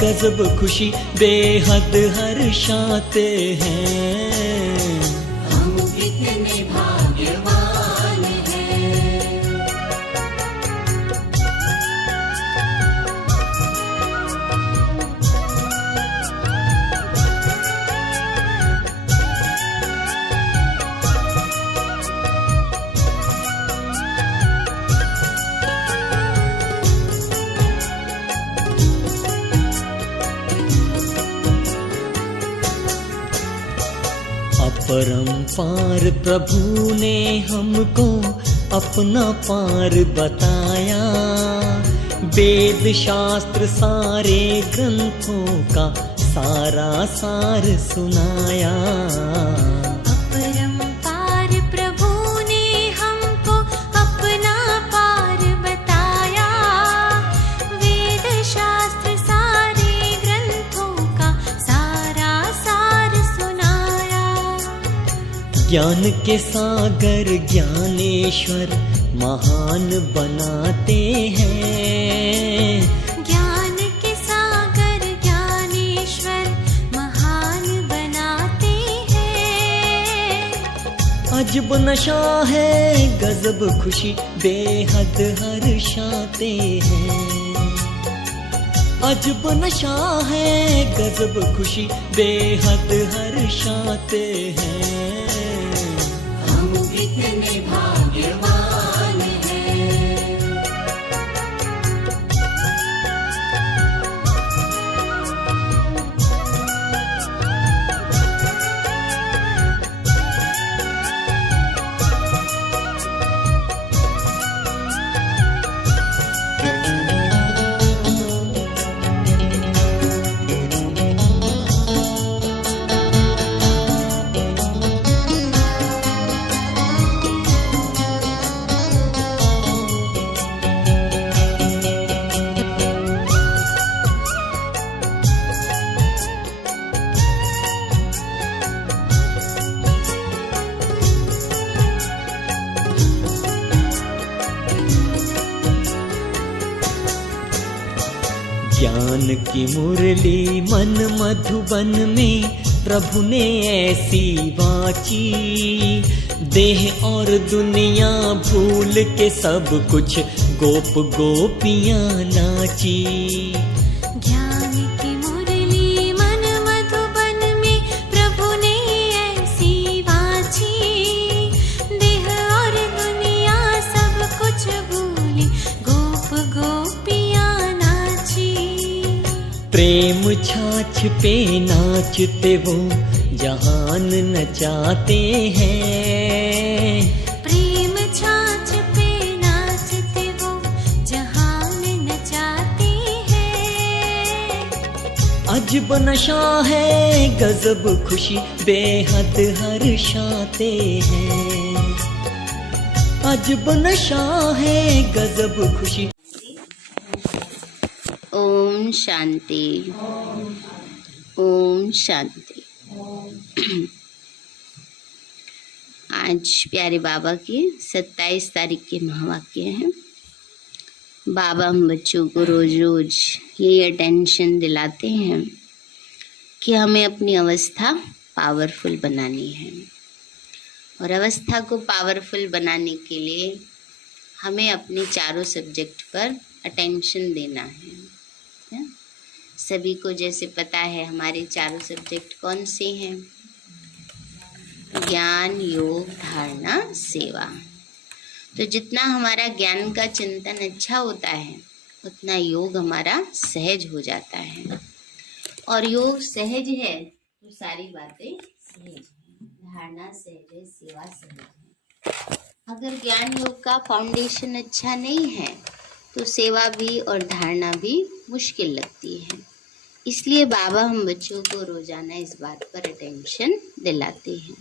गजब खुशी बेहद हर्षाते हैं। हम कितने भाग्यवान हैं। अपरंपार प्रभु ने हमको अपना पार बताया, वेद शास्त्र सारे ग्रंथों का सारा सार सुनाया। अपरंपार प्रभु ने हमको अपना पार बताया, वेद शास्त्र सारे ग्रंथों का सारा सार सुनाया। ज्ञान के सागर ज्ञानेश्वर महान बनाते हैं। ज्ञान के सागर ज्ञानेश्वर महान बनाते हैं। अजब नशा है गजब खुशी बेहद हर्षाते हैं। अजब नशा है गजब खुशी बेहद हर्षाते हैं। हम कितने भाग्यवान हैं। ज्ञान की मुरली मन मधुबन में प्रभु ने ऐसी वाची, देह और दुनिया भूल के सब कुछ गोप गोपियां नाची। ज्ञान की मुरली मन मधुबन में प्रभु ने ऐसी वाची, देह और दुनिया सब कुछ भूली गोप गोपियां नाची। प्रेम छाछ पे नाचते वो जहान नचाते हैं। प्रेम छाछ पे नाचते वो जहान नचाते हैं। अजब नशा है गजब खुशी बेहद हर्षाते हैं। अजब नशा है गजब खुशी। ओम शांति। ओम शांति। आज प्यारे बाबा के 27 तारीख के महावाक्य हैं। बाबा हम बच्चों को रोज रोज ये अटेंशन दिलाते हैं कि हमें अपनी अवस्था पावरफुल बनानी है, और अवस्था को पावरफुल बनाने के लिए हमें अपने चारों सब्जेक्ट पर अटेंशन देना है। सभी को जैसे पता है हमारे चारों सब्जेक्ट कौन से हैं? ज्ञान, योग, धारणा, सेवा। तो जितना हमारा ज्ञान का चिंतन अच्छा होता है उतना योग हमारा सहज हो जाता है, और योग सहज है तो सारी बातें सहज हैं। धारणा सहज है, सेवा सहज है। अगर ज्ञान योग का फाउंडेशन अच्छा नहीं है तो सेवा भी और धारणा भी मुश्किल लगती है। इसलिए बाबा हम बच्चों को रोजाना इस बात पर अटेंशन दिलाते हैं।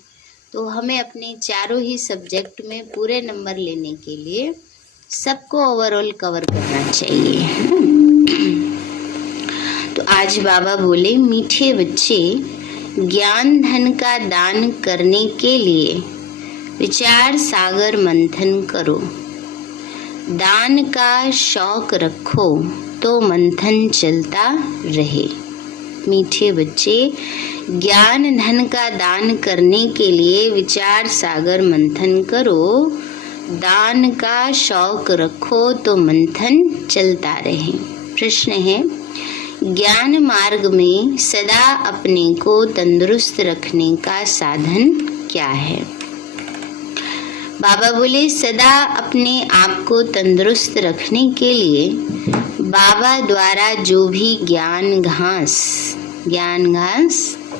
तो हमें अपने चारों ही सब्जेक्ट में पूरे नंबर लेने के लिए सबको ओवरऑल कवर करना चाहिए। तो आज बाबा बोले, मीठे बच्चे, ज्ञान धन का दान करने के लिए विचार सागर मंथन करो, दान का शौक रखो, तो मंथन चलता रहे। मीठे बच्चे, ज्ञान धन का दान करने के लिए विचार सागर मंथन करो। दान का शौक रखो तो मंथन चलता रहे। प्रश्न है, ज्ञान मार्ग में सदा अपने को तंदुरुस्त रखने का साधन क्या है? बाबा बोले, सदा अपने आप को तंदुरुस्त रखने के लिए बाबा द्वारा जो भी ज्ञान घास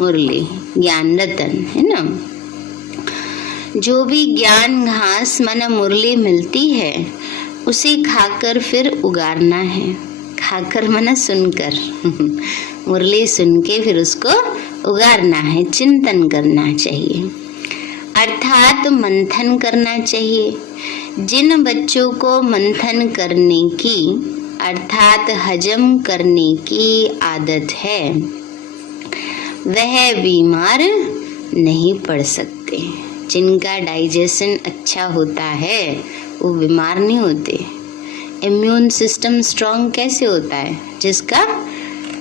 मुरली, ज्ञान रतन है ना, जो भी ज्ञान घास माना मुरली मिलती है उसे खाकर फिर उगारना है। खाकर माना सुनकर मुरली सुन के फिर उसको उगारना है, चिंतन करना चाहिए, अर्थात मंथन करना चाहिए। जिन बच्चों को मंथन करने की अर्थात हजम करने की आदत है वह बीमार नहीं पड़ सकते। जिनका डाइजेशन अच्छा होता है वो बीमार नहीं होते। इम्यून सिस्टम स्ट्रांग कैसे होता है? जिसका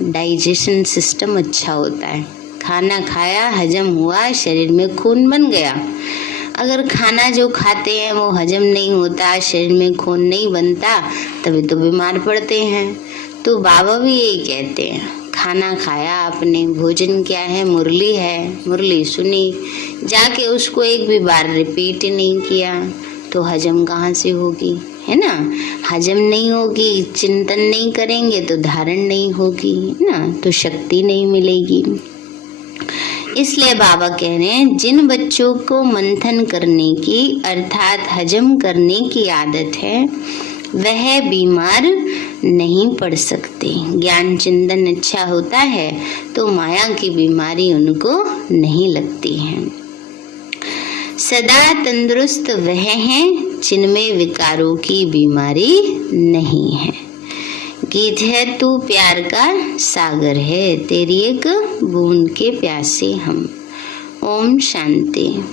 डाइजेशन सिस्टम अच्छा होता है। खाना खाया, हजम हुआ, शरीर में खून बन गया। अगर खाना जो खाते हैं वो हजम नहीं होता, शरीर में खून नहीं बनता, तभी तो बीमार पड़ते हैं। तो बाबा भी यही कहते हैं, खाना खाया आपने, भोजन क्या है? मुरली है, मुरली सुनी, जाके उसको एक भी बार रिपीट नहीं किया तो हजम कहाँ से होगी, है ना? हजम नहीं होगी, चिंतन नहीं करेंगे तो धारण नहीं होगी, है ना? तो शक्ति नहीं मिलेगी। इसलिए बाबा कह रहे हैं, जिन बच्चों को मंथन करने की अर्थात हजम करने की आदत है वह बीमार नहीं पड़ सकते। ज्ञान चिंतन अच्छा होता है तो माया की बीमारी उनको नहीं लगती है। सदा तंदुरुस्त वह हैं जिनमें विकारों की बीमारी नहीं है। गीत है, तू प्यार का सागर है, तेरी एक बूंद के प्यासे हम। ओम शांति।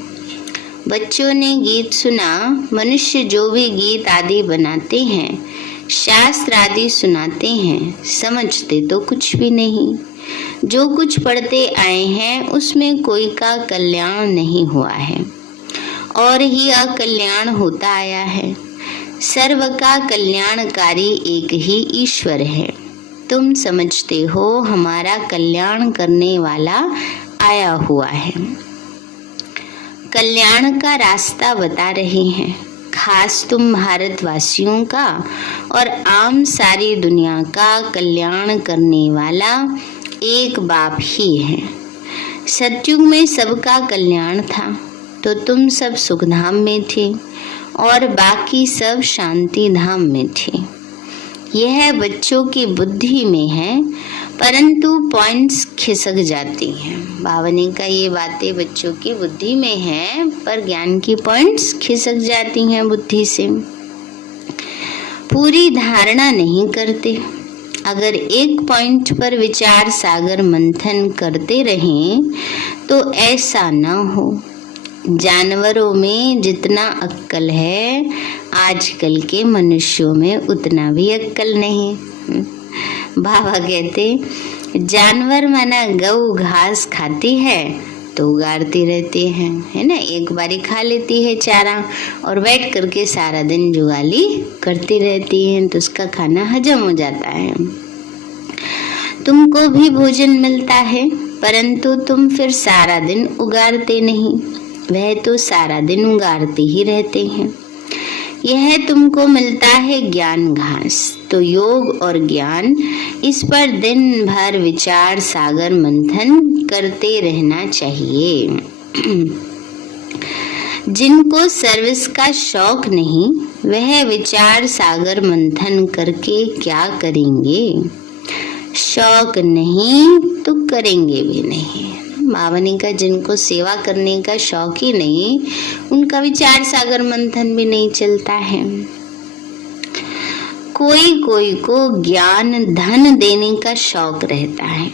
बच्चों ने गीत सुना। मनुष्य जो भी गीत आदि बनाते हैं, शास्त्र आदि सुनाते हैं, समझते तो कुछ भी नहीं। जो कुछ पढ़ते आए हैं उसमें कोई का कल्याण नहीं हुआ है और ही अकल्याण होता आया है। सर्व का कल्याणकारी एक ही ईश्वर है। तुम समझते हो हमारा कल्याण करने वाला आया हुआ है। कल्याण का रास्ता बता रहे हैं, खास तुम भारतवासियों का और आम सारी दुनिया का कल्याण करने वाला एक बाप ही है। सतयुग में सबका कल्याण था तो तुम सब सुखधाम में थे और बाकी सब शांति धाम में थे। यह बच्चों की बुद्धि में है, परंतु पॉइंट्स खिसक जाती हैं। बाबा ने कहा ये बातें बच्चों की बुद्धि में है पर ज्ञान की पॉइंट्स खिसक जाती हैं बुद्धि से, पूरी धारणा नहीं करते। अगर एक पॉइंट पर विचार सागर मंथन करते रहें तो ऐसा न हो। जानवरों में जितना अक्कल है आजकल के मनुष्यों में उतना भी अक्कल नहीं। बाबा कहते जानवर माना गऊ घास खाती है तो उगाड़ती रहती है, है ना? एक बारी खा लेती है चारा और बैठ करके सारा दिन जुगाली करती रहती है तो उसका खाना हजम हो जाता है। तुमको भी भोजन मिलता है परंतु तुम फिर सारा दिन उगाड़ते नहीं, वह तो सारा दिन उगाड़ते ही रहते हैं। यह तुमको मिलता है ज्ञान घास, तो योग और ज्ञान इस पर दिन भर विचार सागर मंथन करते रहना चाहिए। जिनको सर्विस का शौक नहीं वह विचार सागर मंथन करके क्या करेंगे? शौक नहीं तो करेंगे भी नहीं। मावनी का जिनको सेवा करने का शौक ही नहीं उनका विचार सागर मंथन भी नहीं चलता है। कोई कोई को ज्ञान धन देने का शौक रहता है।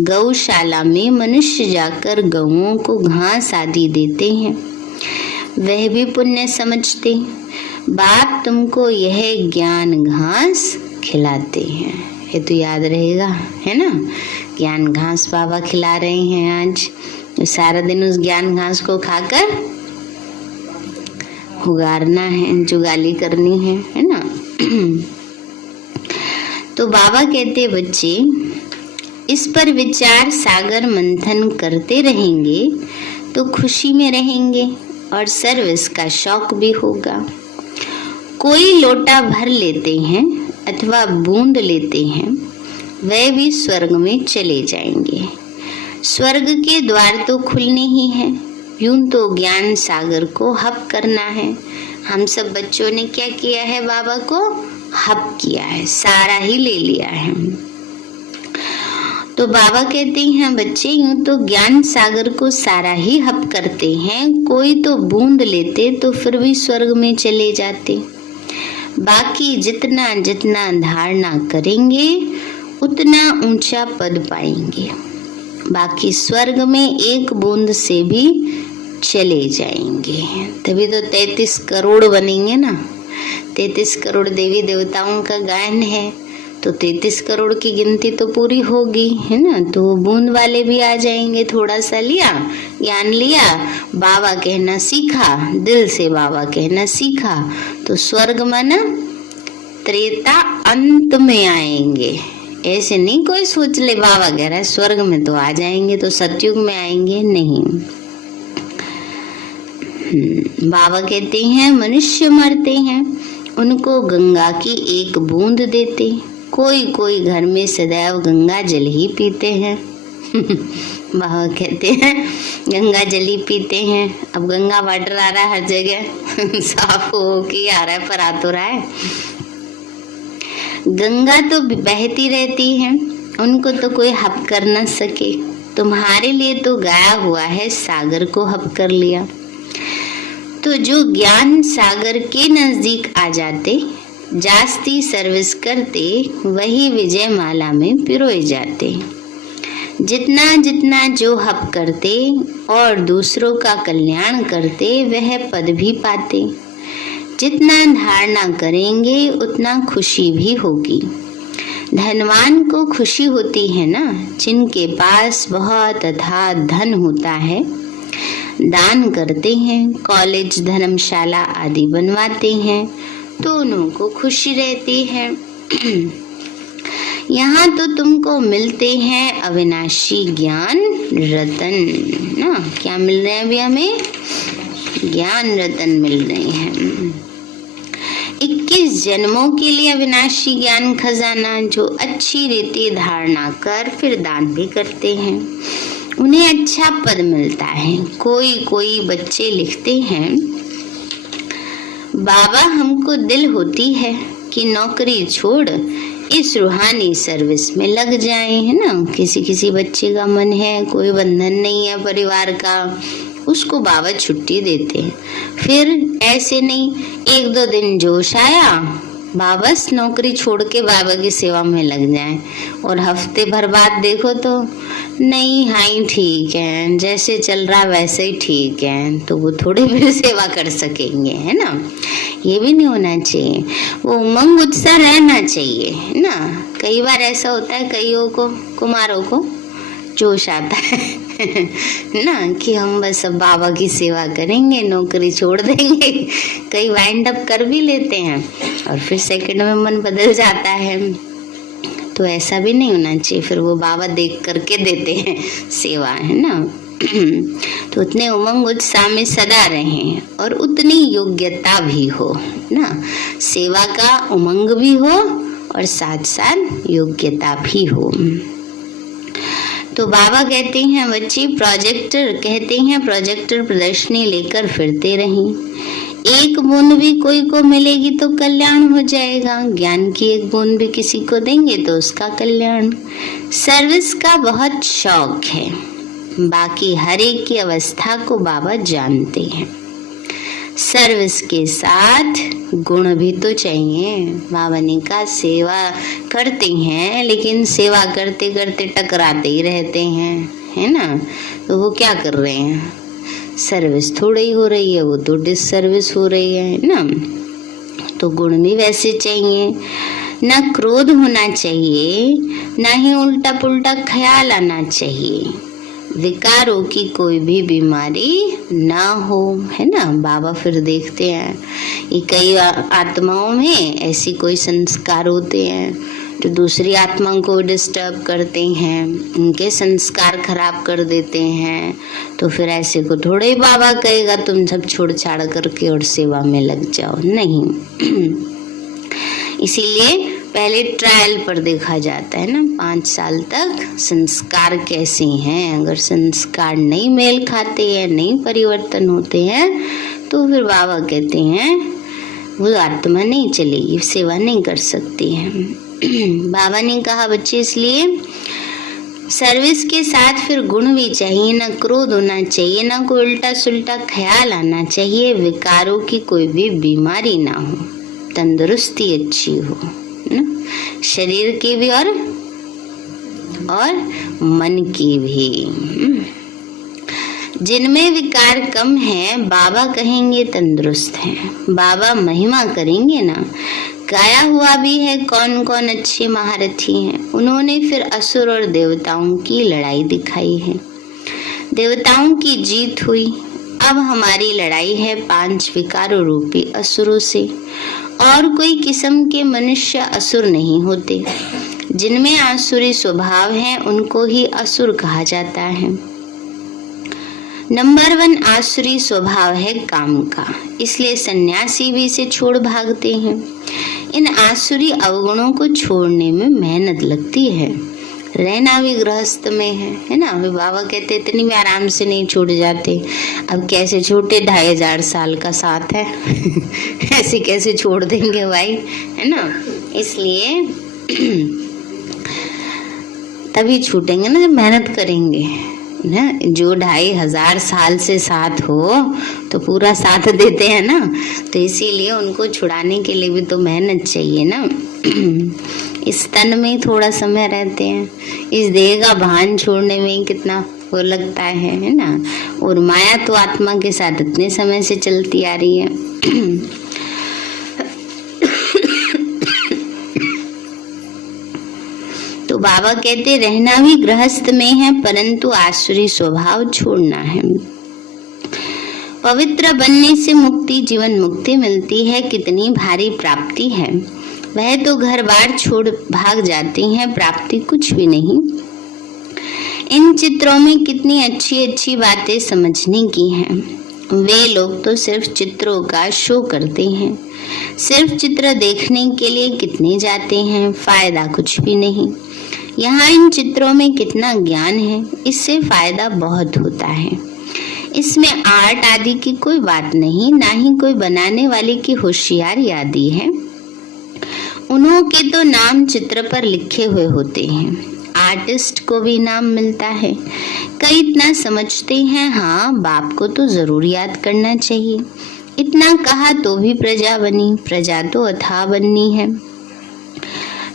गौशाला में मनुष्य जाकर गौओं को घास आदि देते हैं, वह भी पुण्य समझते। बाप तुमको यह ज्ञान घास खिलाते हैं। ये तो याद रहेगा, है ना। ज्ञान घास बाबा खिला रहे हैं आज। सारा दिन उस ज्ञान घास को खाकर उगारना है, जुगाली करनी है ना। तो बाबा कहते बच्चे, इस पर विचार सागर मंथन करते रहेंगे तो खुशी में रहेंगे और सर्विस का शौक भी होगा। कोई लोटा भर लेते हैं अथवा बूंद लेते हैं, वे भी स्वर्ग में चले जाएंगे। स्वर्ग के द्वार तो खुलने ही हैं, यूं तो ज्ञान सागर को हप करना है। हम सब बच्चों ने क्या किया है, बाबा को हप किया है, सारा ही ले लिया है। तो बाबा कहते हैं बच्चे, यूं तो ज्ञान सागर को सारा ही हप करते हैं, कोई तो बूंद लेते तो फिर भी स्वर्ग में चले जाते। बाकी जितना जितना धारणा करेंगे उतना ऊंचा पद पाएंगे। बाकी स्वर्ग में एक बूंद से भी चले जाएंगे। तभी तो 33 करोड़ बनेंगे ना। 33 करोड़ देवी देवताओं का गायन है, तो 33 करोड़ की गिनती तो पूरी होगी, है ना। तो बूंद वाले भी आ जाएंगे। थोड़ा सा लिया, ज्ञान लिया, बाबा कहना सीखा, दिल से बाबा कहना सीखा, तो स्वर्ग माना त्रेता अंत में आएंगे। ऐसे नहीं कोई सोच ले बाबा कह रहा है स्वर्ग में तो आ जाएंगे, तो सतयुग में आएंगे नहीं। बाबा कहते हैं मनुष्य मरते हैं, उनको गंगा की एक बूंद देते। कोई कोई घर में सदैव गंगा जल ही पीते हैं। बाबा कहते हैं गंगा जल ही पीते हैं। अब गंगा वाटर आ रहा है हर जगह, साफ हो के आ रहा है, पर आ तो रहा है। गंगा तो बहती रहती है, उनको तो कोई हप कर न सके। तुम्हारे लिए तो गाया हुआ है, सागर को हप कर लिया। तो जो ज्ञान सागर के नजदीक आ जाते, जास्ती सर्विस करते, वही विजय माला में पिरोए जाते। जितना जितना जो हप करते और दूसरों का कल्याण करते, वह पद भी पाते। जितना धारणा करेंगे उतना खुशी भी होगी। धनवान को खुशी होती है ना, जिनके पास बहुत अथाह धन होता है। दान करते हैं, कॉलेज धर्मशाला आदि बनवाते हैं, तो उनको खुशी रहती है। यहाँ तो तुमको मिलते हैं अविनाशी ज्ञान रतन ना। क्या मिल रहे हैं अभी हमें? ज्ञान रतन मिल रहे हैं। 21 जन्मों के लिए अविनाशी ज्ञान खजाना, जो अच्छी रीति धारणा कर फिर दान भी करते हैं, उन्हें अच्छा पद मिलता है। कोई कोई बच्चे लिखते हैं, बाबा हमको दिल होती है कि नौकरी छोड़ इस रूहानी सर्विस में लग जाए, है ना। किसी किसी बच्चे का मन है, कोई बंधन नहीं है परिवार का, उसको बाबा छुट्टी देते हैं। फिर ऐसे नहीं, 1-2 दिन जोश आया, बस नौकरी छोड़ के बाबा की सेवा में लग जाए, और हफ्ते भर बाद देखो तो नहीं, हाँ ठीक है, जैसे चल रहा वैसे ही ठीक है, तो वो थोड़ी भी सेवा कर सकेंगे, है ना। ये भी नहीं होना चाहिए, वो उमंग उत्साह रहना चाहिए, है ना। कई बार ऐसा होता है, कईयों को, कुमारों को जोश आता है ना, कि हम बस अब बाबा की सेवा करेंगे, नौकरी छोड़ देंगे। कई वाइंड अप कर भी लेते हैं और फिर सेकंड में मन बदल जाता है। तो ऐसा भी नहीं होना चाहिए, फिर वो बाबा देख करके देते हैं सेवा, है ना। तो उतने उमंग उत्साह में सदा रहें और उतनी योग्यता भी हो ना, सेवा का उमंग भी हो और साथ साथ योग्यता भी हो। तो बाबा कहते हैं बच्ची, प्रोजेक्टर प्रदर्शनी लेकर फिरते रहें। एक बूंद भी कोई को मिलेगी तो कल्याण हो जाएगा। ज्ञान की एक बूंद भी किसी को देंगे तो उसका कल्याण। सर्विस का बहुत शौक है, बाकी हर एक की अवस्था को बाबा जानते हैं। सर्विस के साथ गुण भी तो चाहिए। बाबा ने कहा सेवा करते हैं, लेकिन सेवा करते करते टकराते ही रहते हैं, है ना। तो वो क्या कर रहे हैं, सर्विस थोड़ी ही हो रही है, वो तो डिस सर्विस हो रही है ना। तो गुण भी वैसे चाहिए। न क्रोध होना चाहिए, न ही उल्टा पुल्टा ख्याल आना चाहिए, विकारों की कोई भी बीमारी ना हो, है ना। बाबा फिर देखते हैं कि कई आत्माओं में ऐसी कोई संस्कार होते हैं जो दूसरी आत्मा को डिस्टर्ब करते हैं, उनके संस्कार खराब कर देते हैं। तो फिर ऐसे को थोड़े ही बाबा कहेगा तुम सब छोड़ छाड़ करके और सेवा में लग जाओ, नहीं। इसीलिए पहले ट्रायल पर देखा जाता है ना, 5 साल तक संस्कार कैसे हैं। अगर संस्कार नहीं मेल खाते हैं, नहीं परिवर्तन होते हैं, तो फिर बाबा कहते हैं वो आत्मा नहीं चलेगी, सेवा नहीं कर सकती है। बाबा ने कहा बच्चे इसलिए सर्विस के साथ फिर गुण भी चाहिए, ना क्रोध होना चाहिए, ना कोई उल्टा सुल्टा ख्याल आना चाहिए, विकारों की कोई भी बीमारी ना हो, तंदुरुस्ती अच्छी हो ना, शरीर की भी और मन की भी। जिनमें विकार कम है बाबा कहेंगे तंदुरुस्त हैं। बाबा महिमा करेंगे ना, गाया हुआ भी है कौन कौन अच्छे महारथी हैं। उन्होंने फिर असुर और देवताओं की लड़ाई दिखाई है, देवताओं की जीत हुई। अब हमारी लड़ाई है 5 विकारों रूपी असुरों से। और कोई किस्म के मनुष्य असुर नहीं होते, जिनमें आसुरी स्वभाव है उनको ही असुर कहा जाता है। नंबर 1 आसुरी स्वभाव है काम का, इसलिए सन्यासी भी इसे छोड़ भागते हैं। इन आसुरी अवगुणों को छोड़ने में मेहनत लगती है, रहना भी गृहस्थ में है ना। अभी बाबा कहते इतनी भी आराम से नहीं छूट जाते। अब कैसे छूटे, 2500 साल का साथ है ऐसे कैसे छोड़ देंगे भाई, है ना। इसलिए तभी छूटेंगे ना जब मेहनत करेंगे ना। जो 2500 साल से साथ हो तो पूरा साथ देते हैं ना, तो इसीलिए उनको छुड़ाने के लिए भी तो मेहनत चाहिए ना। इस तन में थोड़ा समय रहते हैं, इस देह का भान छोड़ने में कितना वो लगता है ना। और माया तो आत्मा के साथ इतने समय से चलती आ रही है। तो बाबा कहते रहना भी गृहस्थ में है, परंतु आसुरी स्वभाव छोड़ना है। पवित्र बनने से मुक्ति, जीवन मुक्ति मिलती है। कितनी भारी प्राप्ति है, वह तो घर बार छोड़ भाग जाती हैं, प्राप्ति कुछ भी नहीं। इन चित्रों में कितनी अच्छी अच्छी बातें समझने की हैं। वे लोग तो सिर्फ चित्रों का शो करते हैं, सिर्फ चित्र देखने के लिए कितने जाते हैं, फायदा कुछ भी नहीं। यहाँ इन चित्रों में कितना ज्ञान है, इससे फायदा बहुत होता है। इसमें आर्ट आदि की कोई बात नहीं, ना ही कोई बनाने वाले की होशियारी आदि है। उन्हों के तो नाम चित्र पर लिखे हुए होते हैं, आर्टिस्ट को भी नाम मिलता है। कई इतना समझते हैं, हाँ बाप को तो जरूर याद करना चाहिए। इतना कहा तो भी प्रजा बनी, प्रजा तो अथाह बननी है।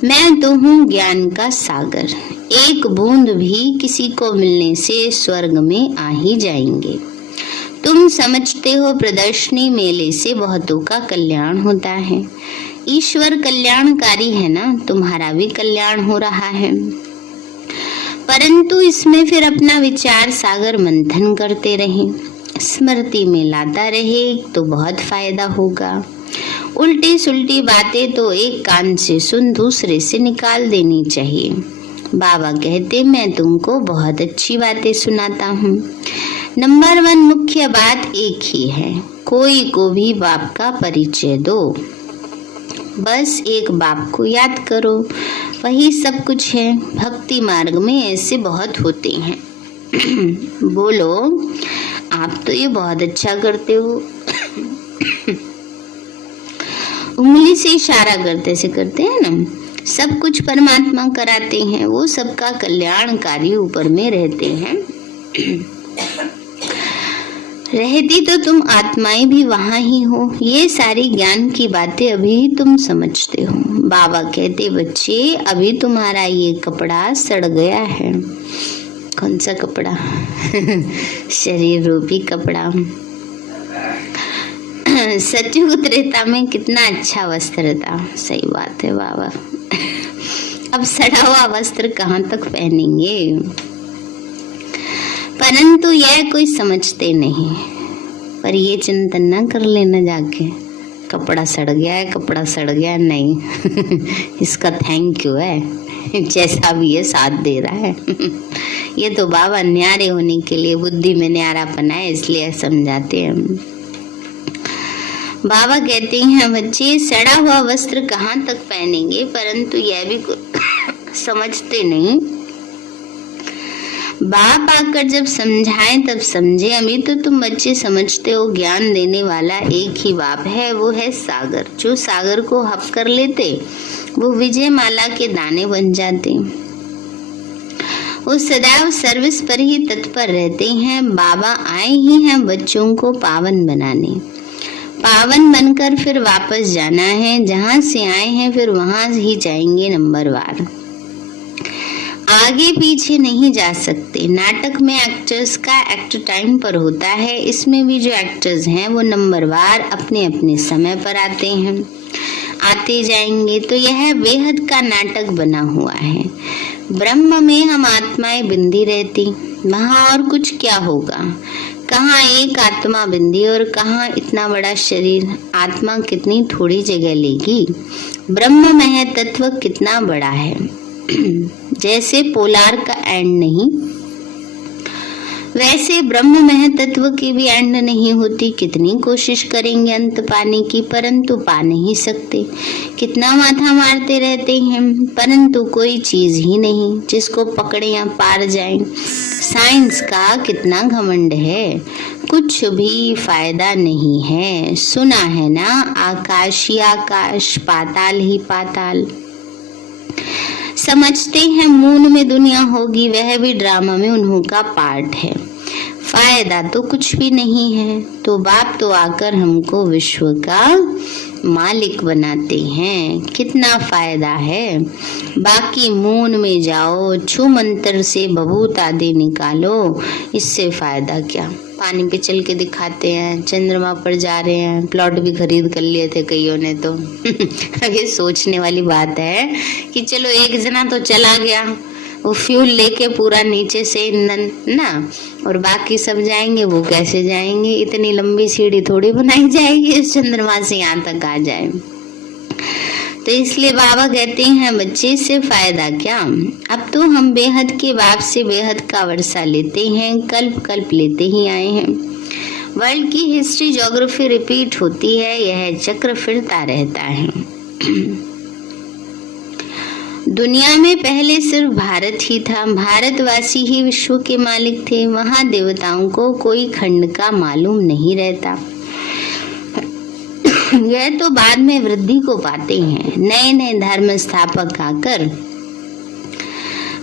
मैं तो हूँ ज्ञान का सागर, एक बूंद भी किसी को मिलने से स्वर्ग में आ ही जाएंगे। तुम समझते हो प्रदर्शनी मेले से बहुतों का कल्याण होता है। ईश्वर कल्याणकारी है ना, तुम्हारा भी कल्याण हो रहा है। परंतु इसमें फिर अपना विचार सागर मंथन करते रहें, स्मृति में लाता रहे तो बहुत फायदा होगा। उल्टी सुल्टी बातें तो एक कान से सुन दूसरे से निकाल देनी चाहिए। बाबा कहते मैं तुमको बहुत अच्छी बातें सुनाता हूँ। नंबर 1 मुख्य बात एक ही है, कोई को भी बाप का परिचय दो। बस एक बाप को याद करो, वही सब कुछ है। भक्ति मार्ग में ऐसे बहुत होते हैं। बोलो आप तो ये बहुत अच्छा करते हो। उंगली से इशारा करते से करते हैं ना, सब कुछ परमात्मा कराते हैं, वो सबका कल्याणकारी ऊपर में रहते हैं। रहती तो तुम आत्माएं भी वहां ही हो। ये सारी ज्ञान की बातें अभी तुम समझते हो। बाबा कहते बच्चे अभी तुम्हारा ये कपड़ा सड़ गया है। कौन सा कपड़ा? शरीर रूपी कपड़ा। सतयुग त्रेता में कितना अच्छा वस्त्र था। सही बात है बाबा। अब सड़ा हुआ वस्त्र कहाँ तक पहनेंगे। परंतु यह कोई समझते नहीं। पर ये चिंतन ना कर लेना जाके कपड़ा सड़ गया है, कपड़ा सड़ गया है, नहीं इसका थैंक यू है, जैसा भी ये साथ दे रहा है। ये तो बाबा न्यारे होने के लिए बुद्धि में न्यारापन है, इसलिए समझाते हैं। बाबा कहते हैं बच्चे सड़ा हुआ वस्त्र कहाँ तक पहनेंगे, परंतु यह भी समझते नहीं। बाप आकर जब समझाए तब समझे। अभी तो तुम बच्चे समझते हो ज्ञान देने वाला एक ही बाप है, वो है सागर। जो सागर को हप कर लेते वो विजय माला के दाने बन जाते। वो सदैव सर्विस पर ही तत्पर रहते हैं। बाबा आए ही हैं बच्चों को पावन बनाने। पावन बनकर फिर वापस जाना है, जहां से आए हैं फिर वहां ही जाएंगे नंबरवार। आगे पीछे नहीं जा सकते। नाटक में एक्टर्स का एक्ट टाइम पर होता है, इसमें भी जो एक्टर्स हैं वो नंबरवार अपने अपने समय पर आते हैं, आते जाएंगे। तो यह बेहद का नाटक बना हुआ है। ब्रह्म में हम आत्माएं बिंदी रहती, वहां और कुछ क्या होगा। कहाँ एक आत्मा बिंदी और कहाँ इतना बड़ा शरीर। आत्मा कितनी थोड़ी जगह लेगी, ब्रह्म में तत्व कितना बड़ा है। जैसे पोलार का एंड नहीं, वैसे ब्रह्म में तत्व की भी एंड नहीं होती। कितनी कोशिश करेंगे अंत पाने की, परंतु पा नहीं सकते। कितना माथा मारते रहते हैं, परंतु कोई चीज ही नहीं जिसको पकड़े या पार जाए। साइंस का कितना घमंड है, कुछ भी फायदा नहीं है। सुना है ना, आकाश ही आकाश, पाताल ही पाताल। समझते हैं मून में दुनिया होगी, वह भी ड्रामा में उन्हों का पार्ट है। फायदा तो कुछ भी नहीं है। तो बाप तो आकर हमको विश्व का मालिक बनाते हैं। कितना फायदा है। बाकी मून में जाओ, छू मंत्र से भभूत आदि निकालो, इससे फायदा क्या। पानी पे चल के दिखाते हैं, चंद्रमा पर जा रहे हैं, प्लॉट भी खरीद कर लिए थे कईयों ने। तो ये सोचने वाली बात है कि चलो एक जना तो चला गया, वो फ्यूल लेके पूरा नीचे से ईंधन ना, और बाकी सब जाएंगे, वो कैसे जाएंगे। इतनी लंबी सीढ़ी थोड़ी बनाई जाएगी इस चंद्रमा से यहाँ तक आ जाए। तो इसलिए बाबा कहते हैं बच्चे से फायदा क्या। अब तो हम बेहद के बाप से बेहद का वर्षा लेते हैं, कल्प कल्प लेते ही आए हैं। वर्ल्ड की हिस्ट्री ज्योग्राफी रिपीट होती है, यह चक्र फिरता रहता है। दुनिया में पहले सिर्फ भारत ही था, भारतवासी ही विश्व के मालिक थे। वहां देवताओं को कोई खंड का मालूम नहीं रहता। यह तो बाद में वृद्धि को पाते हैं। नए नए धर्म स्थापक आकर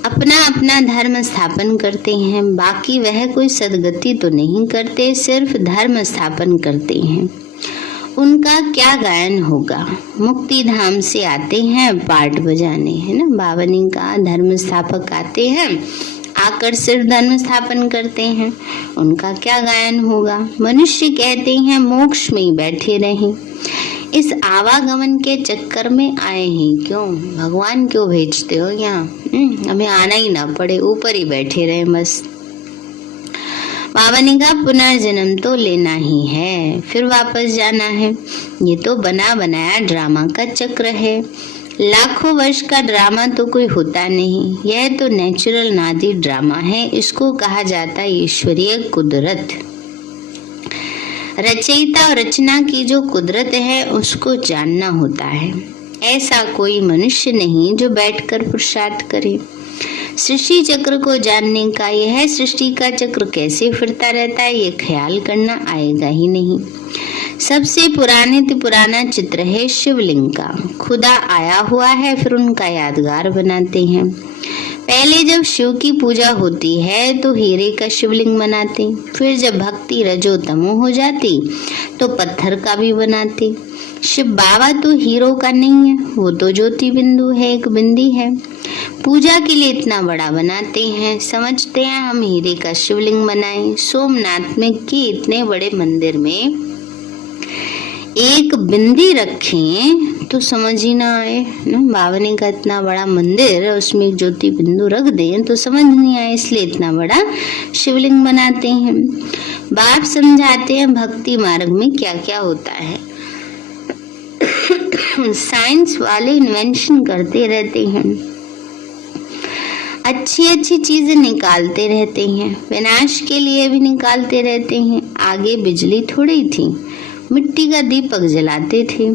अपना अपना धर्म स्थापन करते हैं। बाकी वह कोई सदगति तो नहीं करते, सिर्फ धर्म स्थापन करते हैं। उनका क्या गायन होगा। मुक्ति धाम से आते हैं पार्ट बजाने, है ना। बावनी का धर्म स्थापक आते हैं, आकर सिर्फ धर्म स्थापन करते हैं। उनका क्या गायन होगा। मनुष्य कहते हैं मोक्ष में ही बैठे रहें। इस आवागमन के चक्कर में आए हैं क्यों। भगवान क्यों भेजते हो यहाँ, हमें आना ही ना पड़े, ऊपर ही बैठे रहे बस। बाबा ने कहा पुनर्जन्म तो लेना ही है, फिर वापस जाना है। ये तो बना बनाया ड्रामा का चक्र है। लाखों वर्ष का ड्रामा तो कोई होता नहीं, यह तो नेचुरल नादी ड्रामा है। इसको कहा जाता है ईश्वरीय कुदरत। रचयिता और रचना की जो कुदरत है उसको जानना होता है। ऐसा कोई मनुष्य नहीं जो बैठकर पुरुषार्थ करे। सृष्टि चक्र को जानने का, यह सृष्टि का चक्र कैसे फिरता रहता है, ये ख्याल करना आएगा ही नहीं। सबसे पुराने से पुराना चित्र है शिवलिंग का। खुदा आया हुआ है, फिर उनका यादगार बनाते हैं। पहले जब शिव की पूजा होती है तो हीरे का शिवलिंग बनाते, फिर जब भक्ति रजो तमो हो जाती तो पत्थर का भी बनाते। शिव बाबा तो हीरो का नहीं है, वो तो ज्योति बिंदु है, एक बिंदी है। पूजा के लिए इतना बड़ा बनाते हैं, समझते हैं हम हीरे का शिवलिंग बनाएं। सोमनाथ में कि इतने बड़े मंदिर में एक बिंदी रखें तो समझ ही ना आए ना। बाबा ने कहा इतना बड़ा मंदिर है, उसमें एक ज्योति बिंदु रख दें तो समझ नहीं आए, इसलिए इतना बड़ा शिवलिंग बनाते हैं। बाप समझाते हैं भक्ति मार्ग में क्या क्या होता है। साइंस वाले इन्वेंशन करते रहते हैं, अच्छी अच्छी चीजें निकालते रहते हैं, विनाश के लिए भी निकालते रहते हैं। आगे बिजली थोड़ी थी, मिट्टी का दीपक जलाते थे।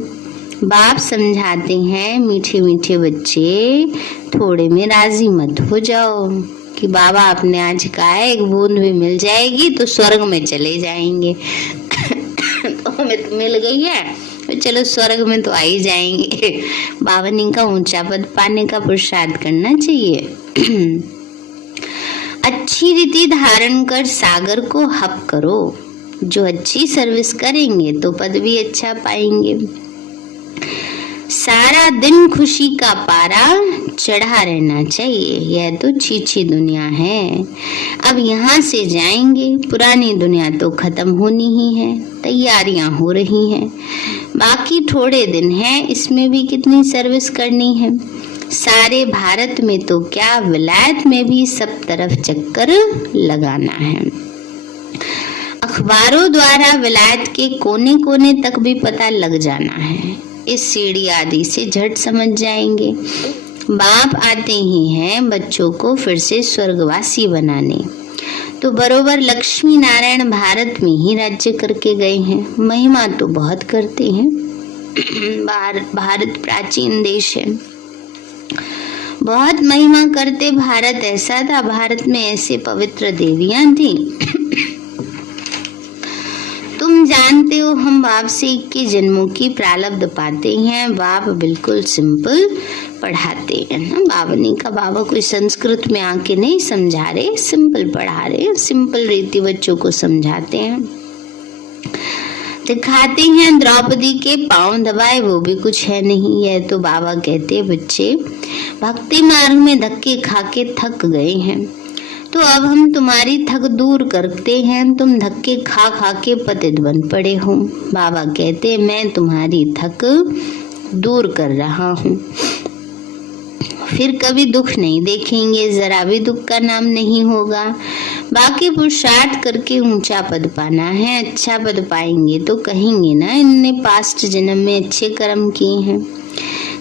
बाप समझाते हैं मीठे मीठे बच्चे, थोड़े में राजी मत हो जाओ कि बाबा आपने आज कहा है एक बूंद भी मिल जाएगी तो स्वर्ग में चले जाएंगे। तो हमें तो मिल गई है तो चलो स्वर्ग में तो आ ही जाएंगे। बाबा ने का ऊंचा पद पाने का पुरुषार्थ करना चाहिए। अच्छी रीति धारण कर सागर को हप करो। जो अच्छी सर्विस करेंगे तो पद भी अच्छा पाएंगे। सारा दिन खुशी का पारा चढ़ा रहना चाहिए। यह तो छीछी दुनिया है, अब यहाँ से जाएंगे, पुरानी दुनिया तो खत्म होनी ही है। तैयारियां हो रही हैं, बाकी थोड़े दिन हैं, इसमें भी कितनी सर्विस करनी है। सारे भारत में तो क्या, विलायत में भी सब तरफ चक्कर लगाना है। अखबारों द्वारा विलायत के कोने कोने तक भी पता लग जाना है। इस सीढ़ी आदि से झट समझ जाएंगे। बाप आते ही हैं बच्चों को फिर से स्वर्गवासी बनाने। तो बरोबर लक्ष्मी नारायण भारत में ही राज्य करके गए हैं, महिमा तो बहुत करते हैं। भारत प्राचीन देश है, बहुत महिमा करते। भारत ऐसा था, भारत में ऐसे पवित्र देवियां थी। तुम जानते हो हम बाप से 21 जन्मों की प्रारब्ध पाते हैं। बाप बिल्कुल सिंपल पढ़ाते हैं ना। बाबा ने कहा बाबा कोई संस्कृत में आके नहीं समझा रहे, सिंपल पढ़ा रहे, सिंपल रीति बच्चों को समझाते हैं। दिखाते हैं द्रौपदी के पांव दबाए वो भी कुछ है नहीं। यह तो बाबा कहते बच्चे भक्ति मार्ग में धक्के खा के थक गए हैं, तो अब हम तुम्हारी थक दूर करते हैं। तुम धक्के खा खा के पतित बन पड़े हो। बाबा कहते मैं तुम्हारी थक दूर कर रहा हूँ, फिर कभी दुख नहीं देखेंगे, जरा भी दुख का नाम नहीं होगा। बाकी पुरुषार्थ करके ऊंचा पद पाना है, अच्छा पद पाएंगे तो कहेंगे ना इनने पास्ट जन्म में अच्छे कर्म किए हैं।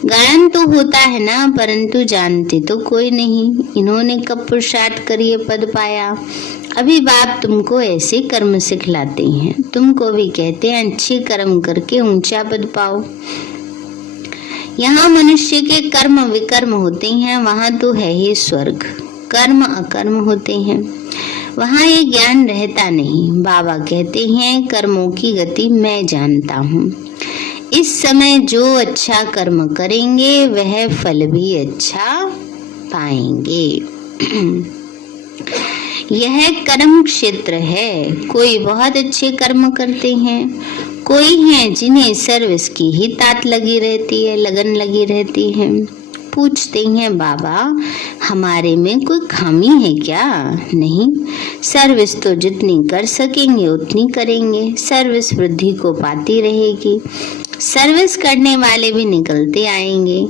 गायन तो होता है ना, परंतु जानते तो कोई नहीं इन्होंने कब पुरुषार्थ करिए पद पाया। अभी बाप तुमको ऐसे कर्म सिखलाते हैं, तुमको भी कहते हैं अच्छे कर्म करके ऊंचा पद पाओ। यहाँ मनुष्य के कर्म विकर्म होते हैं, वहाँ तो है ही स्वर्ग। कर्म अकर्म होते हैं, वहाँ ये ज्ञान रहता नहीं। बाबा कहते हैं कर्मों की गति मैं जानता हूँ। इस समय जो अच्छा कर्म करेंगे वह फल भी अच्छा पाएंगे। यह कर्म क्षेत्र है। कोई बहुत अच्छे कर्म करते हैं, कोई हैं जिन्हें सर्विस की ही तात लगी रहती है, लगन लगी रहती है। पूछते हैं बाबा हमारे में कोई खामी है क्या? नहीं, सर्विस तो जितनी कर सकेंगे उतनी करेंगे, सर्विस वृद्धि को पाती रहेगी। सर्विस करने वाले भी निकलते आएंगे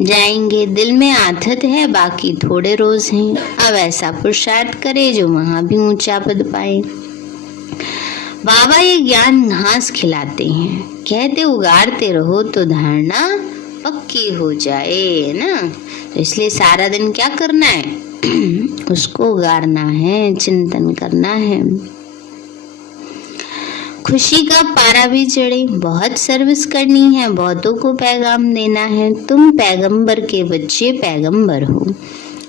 जाएंगे। दिल में आदत है, बाकी थोड़े रोज हैं। अब ऐसा पुरुषार्थ करे जो वहां भी ऊंचा पद पाए। बाबा ये ज्ञान घास खिलाते हैं, कहते उगाड़ते रहो तो धारणा पक्की हो जाए ना। तो इसलिए सारा दिन क्या करना है? उसको उगाड़ना है, चिंतन करना है। खुशी का पारा भी चढ़े, बहुत सर्विस करनी है, बहुतों को पैगाम देना है। तुम पैगंबर के बच्चे पैगंबर हो।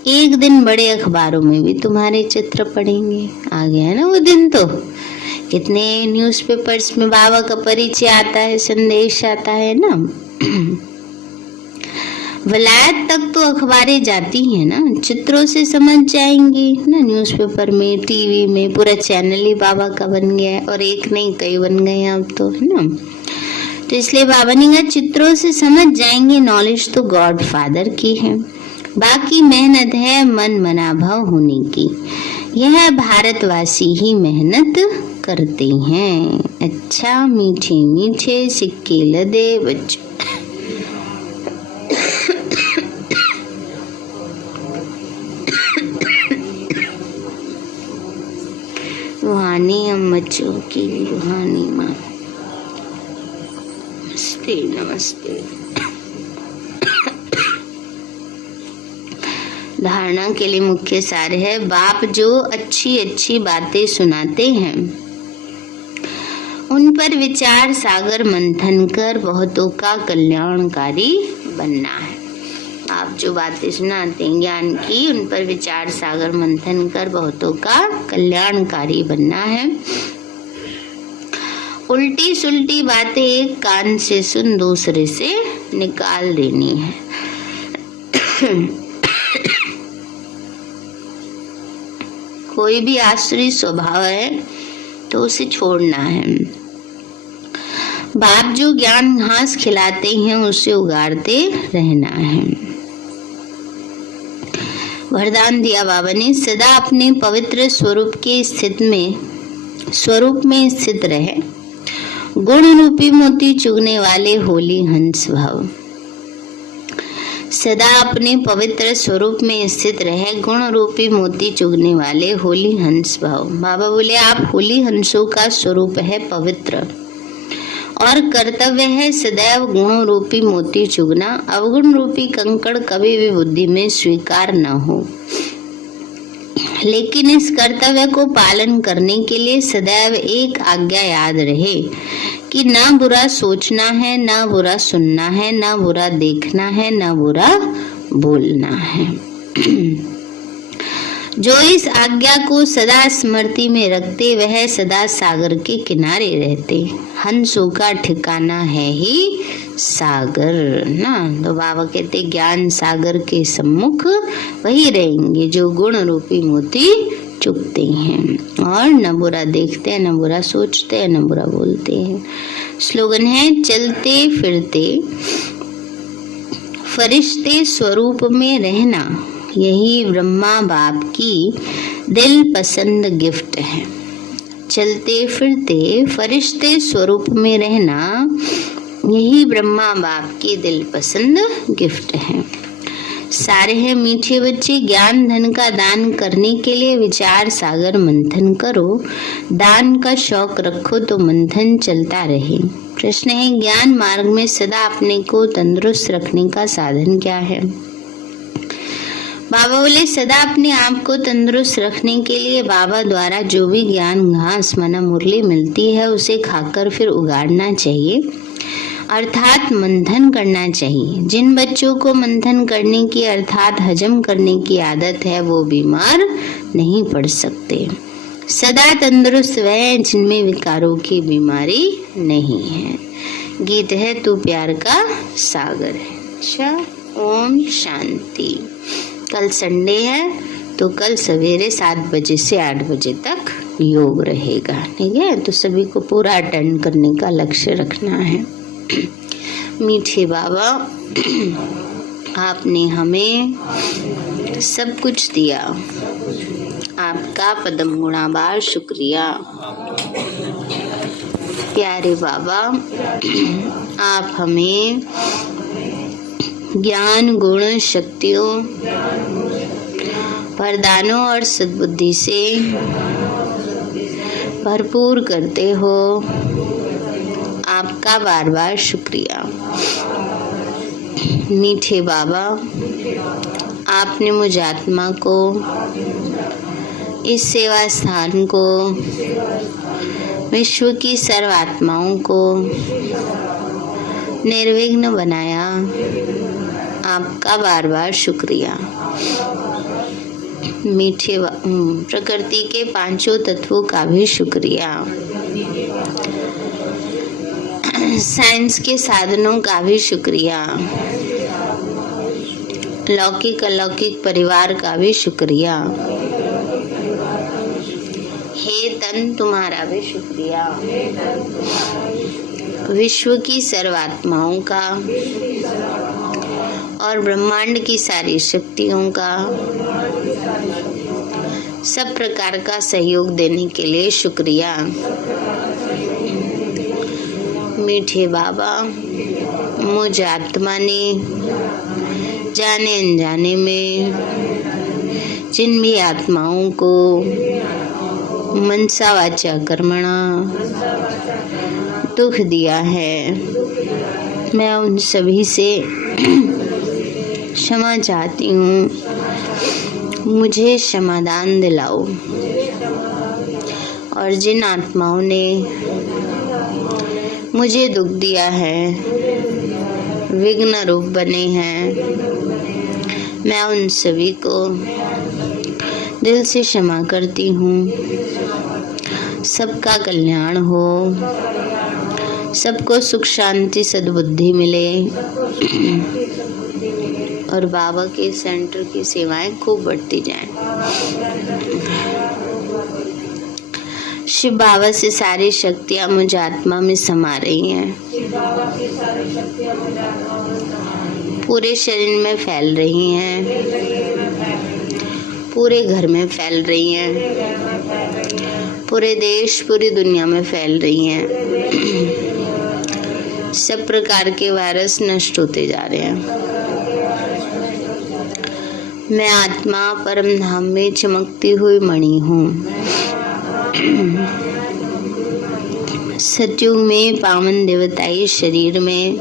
एक दिन बड़े अखबारों में भी तुम्हारे चित्र पड़ेंगे। आ गया ना वो दिन, तो कितने न्यूज़पेपर्स में बाबा का परिचय आता है, संदेश आता है ना। विलायत तक तो अखबारें जाती हैं ना, चित्रों से समझ जाएंगी ना। न्यूज़पेपर में, टीवी में पूरा चैनल ही बाबा का बन गया है, और एक नहीं कई बन गए हैं अब तो, है ना। तो इसलिए बाबा ने कहा चित्रों से समझ जाएंगे। नॉलेज तो गॉड फादर की है, बाकी मेहनत है मन मना भाव होने की। यह भारतवासी ही मेहनत करते हैं। अच्छा मीठे मीठे सिक्के लदे बच्चों। रूहानी हम बच्चों की रूहानी माँ। नमस्ते नमस्ते। धारणा के लिए मुख्य सार है, बाप जो अच्छी अच्छी बातें सुनाते हैं उन पर विचार सागर मंथन कर बहुतों का कल्याणकारी बनना है। आप जो बातें सुनाते हैं ज्ञान की, उन पर विचार सागर मंथन कर बहुतों का कल्याणकारी बनना है। उल्टी सुल्टी बातें एक कान से सुन दूसरे से निकाल देनी है। कोई भी आसुरी स्वभाव है तो उसे छोड़ना है। बाप जो ज्ञान घास खिलाते हैं उसे उगाड़ते रहना है। वरदान दिया बाबा ने, सदा अपने पवित्र स्वरूप में स्थित रहे। गुण रूपी मोती चुगने वाले होली हंस भाव। सदा अपने पवित्र स्वरूप में स्थित रहे, गुण रूपी मोती चुगने वाले होली हंस भाव। बाबा बोले आप होली हंसों का स्वरूप है पवित्र, और कर्तव्य है सदैव गुण रूपी मोती चुगना। अवगुण रूपी कंकड़ कभी भी बुद्धि में स्वीकार न हो, लेकिन इस कर्तव्य को पालन करने के लिए सदैव एक आज्ञा याद रहे कि ना बुरा सोचना है, ना बुरा सुनना है, ना बुरा देखना है, ना बुरा बोलना है। जो इस आज्ञा को सदा स्मृति में रखते वह सदा सागर के किनारे रहते। हंसों का ठिकाना है ही सागर ना। तो बाबा कहते ज्ञान सागर के सम्मुख वही रहेंगे जो गुण रूपी मोती चुगते हैं और न बुरा देखते हैं, न बुरा सोचते हैं, न बुरा बोलते हैं। स्लोगन है, चलते फिरते फरिश्ते स्वरूप में रहना यही ब्रह्मा बाप की दिल पसंद गिफ्ट है। चलते फिरते फरिश्ते स्वरूप में रहना यही ब्रह्मा बाप की दिल पसंद गिफ्ट है। सारे हैं मीठे बच्चे, ज्ञान धन का दान करने के लिए विचार सागर मंथन करो। दान का शौक रखो तो मंथन चलता रहे। प्रश्न है, ज्ञान मार्ग में सदा अपने को तंदुरुस्त रखने का साधन क्या है? बाबा बोले सदा अपने आप को तंदुरुस्त रखने के लिए बाबा द्वारा जो भी ज्ञान घास मना मुरली मिलती है उसे खाकर फिर उगाड़ना चाहिए, अर्थात मंथन करना चाहिए। जिन बच्चों को मंथन करने की अर्थात हजम करने की आदत है वो बीमार नहीं पड़ सकते। सदा तंदुरुस्त वह है जिनमें विकारों की बीमारी नहीं है। गीत है तू प्यार का सागर है। अच्छा, ओम शांति। कल संडे है तो कल सवेरे 7 बजे से 8 बजे तक योग रहेगा, ठीक है? तो सभी को पूरा अटेंड करने का लक्ष्य रखना है। मीठे बाबा, आपने हमें सब कुछ दिया, आपका पदम गुणाबार शुक्रिया। प्यारे बाबा, आप हमें ज्ञान गुण शक्तियों वरदानों और सद्बुद्धि से भरपूर करते हो, आपका बार बार शुक्रिया। मीठे बाबा, आपने मुझ आत्मा को, इस सेवा स्थान को, विश्व की सर्व आत्माओं को निर्विघ्न बनाया, आपका बार बार शुक्रिया। मीठे प्रकृति के 5 तत्वों का भी शुक्रिया। साइंस के साधनों का भी शुक्रिया। लौकिक अलौकिक परिवार का भी शुक्रिया। हे तन, तुम्हारा भी शुक्रिया। विश्व की सर्वात्माओं का और ब्रह्मांड की सारी शक्तियों का सब प्रकार का सहयोग देने के लिए शुक्रिया। मीठे बाबा, मुझ आत्मा ने जाने अनजाने में जिन भी आत्माओं को मनसा वाचा कर्मणा दुख दिया है, मैं उन सभी से क्षमा चाहती हूँ। मुझे क्षमादान दिलाओ। और जिन आत्माओं ने मुझे दुख दिया है, विघ्न रूप बने हैं, मैं उन सभी को दिल से क्षमा करती हूँ। सबका कल्याण हो, सबको सुख शांति सद्बुद्धि मिले और बाबा के सेंटर की सेवाएं खूब बढ़ती जाएं। शिव बाबा से सारी शक्तियां मुझ आत्मा में समा रही हैं, पूरे शरीर में फैल रही हैं, पूरे घर में फैल रही हैं, पूरे देश पूरी दुनिया में फैल रही हैं। सब प्रकार के वायरस नष्ट होते जा रहे हैं। मैं आत्मा परम धाम में चमकती हुई मणि हूँ। सतयुग में पावन देवताई शरीर में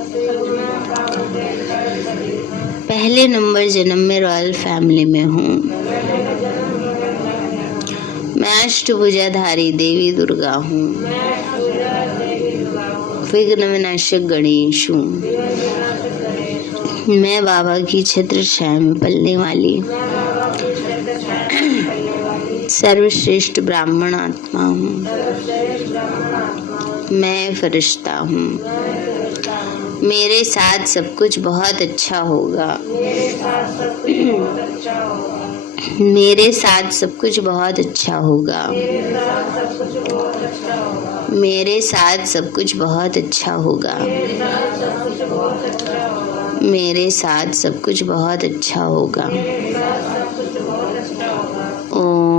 पहले नंबर जन्म में रॉयल फैमिली में हूँ। मैं अष्टभुजाधारी देवी दुर्गा हूँ। विघ्न विनाशक गणेश हूँ। मैं बाबा की छत्र छाया में पलने वाली सर्वश्रेष्ठ ब्राह्मण आत्मा हूँ। मैं फरिश्ता हूँ। मेरे साथ सब कुछ बहुत अच्छा होगा। मेरे साथ सब कुछ बहुत अच्छा होगा। मेरे साथ सब कुछ बहुत अच्छा होगा। मेरे साथ सब कुछ बहुत अच्छा होगा। ओम